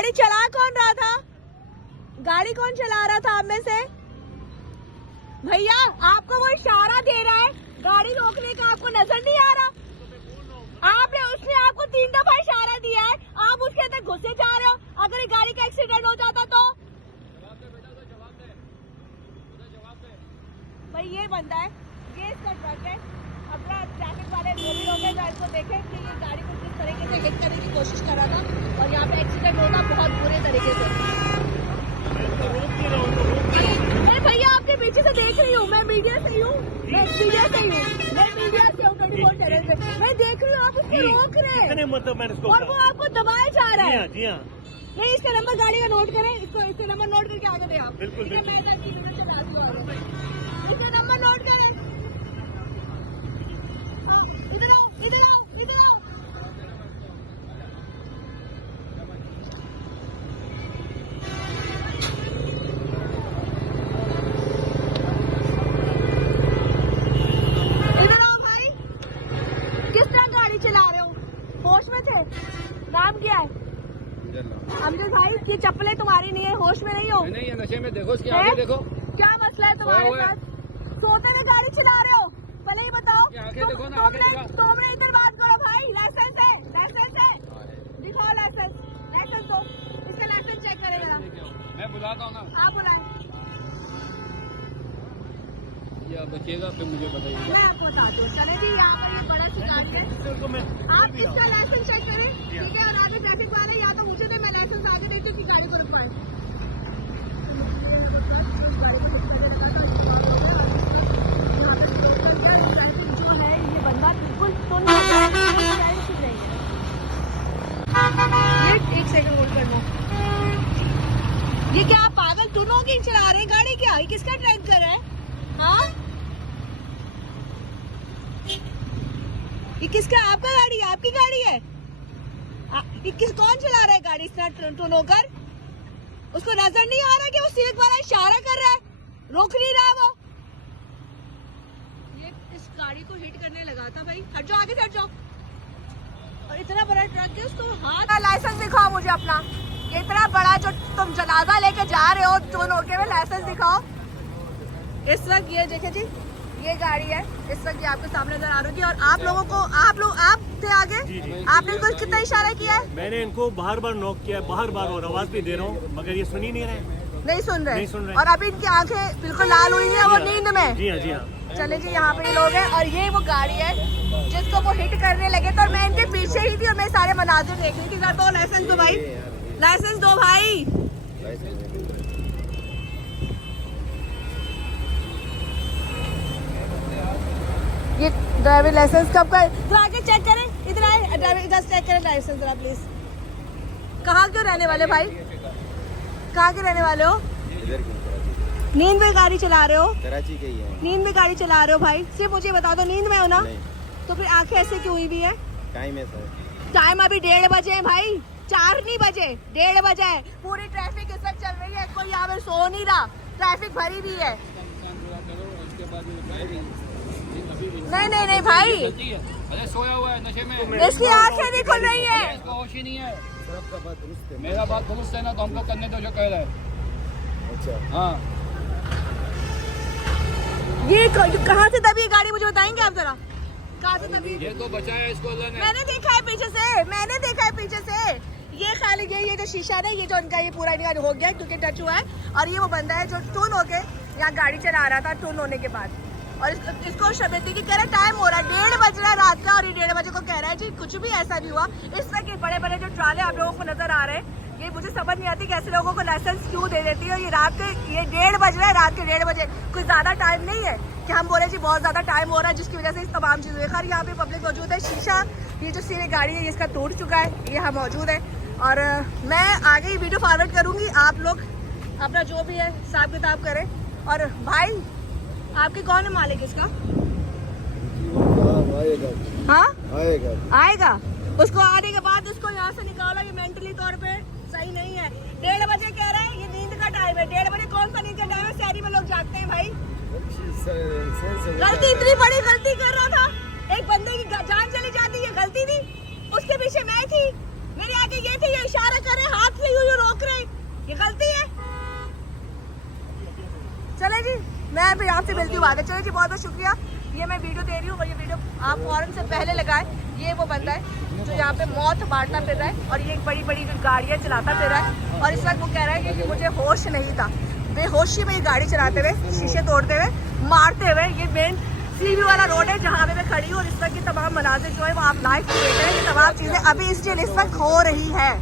गाड़ी चला कौन रहा था? गाड़ी कौन चला रहा था आप में से? भैया आपको वो इशारा दे रहा है गाड़ी रोकने का, आपको नजर नहीं आ रहा? आपने उसने आपको 3 दफा इशारा दिया है, आप उसके अंदर घुसे जा रहे हो। अगर गाड़ी का एक्सीडेंट हो जाता तो भाई ये बंदा है, ये इसका ट्रक है। अपना ट्रैफिक वाले जो भी लोग हैं जो इसको देखें कि ये गाड़ी को किस तरीके से हिट करने की कोशिश कर रहा था और यहाँ पे एक्सीडेंट होगा बहुत बुरे तरीके से। अरे भैया आपके पीछे से देख रही हूँ, मैं मीडिया से हूँ, मैं मीडिया से हूँ 24 चैनल से मैं देख रही हूँ, आप उसको रोक रहे हैं और वो आपको दबाया जा रहा है। जी हाँ, नहीं, इसका नंबर गाड़ी का नोट करें, इसका नंबर नोट करके आगे दे आप। बिल्कुल, ठीक है, मैं चलाती हूँ, इसका नंबर नोट करें। हाँ, इधर आओ, इधर आओ, इधर आओ। इधर आओ भाई, किस तरह गाड़ी चला रहे हो? होश में थे? नाम क्या है? अमजद भाई, ये चप्पलें तुम्हारी नहीं है, होश में नहीं हो? नहीं है, नशे में। देखो इसके आगे देखो, क्या मसला है तुम्हारे साथ? सोते में गाड़ी चला रहे हो? पहले ही बताओ। तुमने इधर बात करो भाई, लाइसेंस है, लाइसेंस है, दिखाओ लाइसेंस, लाइसेंस दो, इसका लाइसेंस चेक करें जरा। मैं बुलाता हूँ ना, आप बुलाएं। ये आप बचिएगा फिर मुझे बताइए। मैं आपको बताती हूँ, चले जी, यहाँ पर ये बड़ा शिकारी है, आप इसका लाइसेंस चेक करें, ठीक है? और आगे ट्रैफिक वाले या तो मुझे दे, मैं लाइसेंस आगे देखती हूँ कि गाड़ी को रुकवाए। ये बंदा बिल्कुल सुन रहा है, एक सेकंड होल्ड करना। ये क्या आप पागल दोनों की चला रहे हैं गाड़ी? क्या ये किसका ड्राइव कर रहा है? हाँ, ये किसका? आपका गाड़ी है? आपकी गाड़ी है? ये कौन चला रहा है गाड़ी इस तरह टून होकर? उसको नजर नहीं आ रहा कि वो सिविक वाला इशारा कर रहा है, रोक नहीं रहा वो। ये इस गाड़ी को हिट करने लगा था भाई। हट जाओ, आगे हट जाओ। और इतना बड़ा ट्रक है, उसको हाथ। लाइसेंस दिखाओ मुझे अपना, ये इतना बड़ा जो तुम जनाजा लेके जा रहे हो, टून होके में लाइसेंस दिखाओ। इस वक्त ये देखे जी, ये गाड़ी है इस वक्त ये आपके सामने नजर आ रही है और आप लोगों को, आप थे आगे, आपने इनको कितना इशारा किया है? मैंने इनको बार नॉक किया, बार और आवाज भी दे रहा हूँ, मगर ये सुन ही नहीं रहे। नहीं सुन रहे। और अभी इनकी आंखें बिल्कुल लाल हुई है, वो नींद में। जी हाँ, जी हाँ। चले जी, यहाँ पे ये लोग हैं और ये वो गाड़ी है जिसको वो हिट करने लगे थे और मैं इनके पीछे ही थी और मैं सारे मनाजिर देख रही थी। दो लाइसेंस दो भाई, लाइसेंस दो भाई। ये ड्राइविंग लाइसेंस कब का? तो आगे चेक करें, इधर आए, ड्राइविंग चेक करें लाइसेंस जरा प्लीज। कहाँ क्यों रहने वाले भाई? कहाँ के रहने वाले हो? नींद में गाड़ी चला रहे हो? कराची के ही है। नींद में गाड़ी चला रहे हो भाई? सिर्फ मुझे बता दो, नींद में हो ना? तो फिर आंखें ऐसे क्यों हुई भी है? टाइम है सर, टाइम अभी 1:30 बजे है भाई, 4 नहीं बजे, 1:30 बजे है। पूरी ट्रैफिक इस वक्त चल रही है, कोई यहाँ पे सो नहीं रहा, ट्रैफिक भरी भी है। नहीं भाई, अरे सोया हुआ है नशे में, इसकी आंखें नहीं खुल रही है। इसको होश ही नहीं है। मेरा बात दुरुस्त है ना, तो हमको करने दो जो कह रहा है। अच्छा हाँ, ये कहाँ से दबी है गाड़ी, मुझे बताएंगे आप जरा? कहाँ से दबी? ये तो बचाया इसको अल्लाह ने। मैंने देखा है पीछे से, मैंने देखा है पीछे से। ये खाली ये जो शीशा है, ये जो उनका ये पूरा इनका हो गया क्योंकि टच हुआ है। और ये वो बंदा है जो टून होके यहाँ गाड़ी चला रहा था, टून होने के बाद। और इसको शबेती की कह रहा है टाइम हो रहा है, 1:30 बज रहा है रात का और ये 1:30 बजे को कह रहा है जी कुछ भी ऐसा नहीं हुआ। इस तरह के बड़े बड़े जो ट्राले आप लोगों को नजर आ रहे हैं, ये मुझे समझ नहीं आती कि ऐसे लोगों को लाइसेंस क्यों दे देती है। ये रात के 1:30 बज रहा है, रात के 1:30 बजे कुछ ज्यादा टाइम नहीं है कि हम बोले जी बहुत ज्यादा टाइम हो रहा है जिसकी वजह से इस तमाम चीजें। खैर यहाँ पे पब्लिक मौजूद है, शीशा ये जो सीधे गाड़ी है इसका टूट चुका है, ये यहाँ मौजूद है। और मैं आगे ही वीडियो फॉरवर्ड करूंगी, आप लोग अपना जो भी है हिसाब किताब करें। और भाई आपके कौन है मालिक इसका? हाँ आएगा, उसको आने के बाद उसको यहाँ से निकालो, ये मेंटली तौर पे सही नहीं है। 1:30 बजे कह रहा है, ये नींद का टाइम है। 1:30 बजे कौन सा नींद का टाइम है? शहरी में लोग जागते हैं भाई। गलती, इतनी बड़ी गलती कर रहा था, एक बंदे की जान चली जाती है, गलती थी, उसके पीछे मैं थी, मेरे आगे ये थे, ये इशारा कर रहे, हाथ से यूं है जी, मैं फिर आपसे मिलती हूँ आगे। चलो जी, बहुत बहुत शुक्रिया। ये मैं वीडियो दे रही हूँ और ये वीडियो आप फौरन से पहले लगाएं। ये वो बंदा है जो यहाँ पे मौत बांटता फिर रहा है और ये एक बड़ी बड़ी जो गाड़ियाँ चलाता फिर रहा है। और इस वक्त वो कह रहा है कि मुझे होश नहीं था, बेहोशी में ये गाड़ी चलाते हुए, शीशे तोड़ते हुए, मारते हुए। ये मेन सीवी वाला रोड है जहाँ पे मैं खड़ी हूँ और इस वक्त की तमाम मनाजिर जो है वो आप लाइव देख रहे हैं। ये तमाम चीज़ें अभी इस वक्त हो रही है।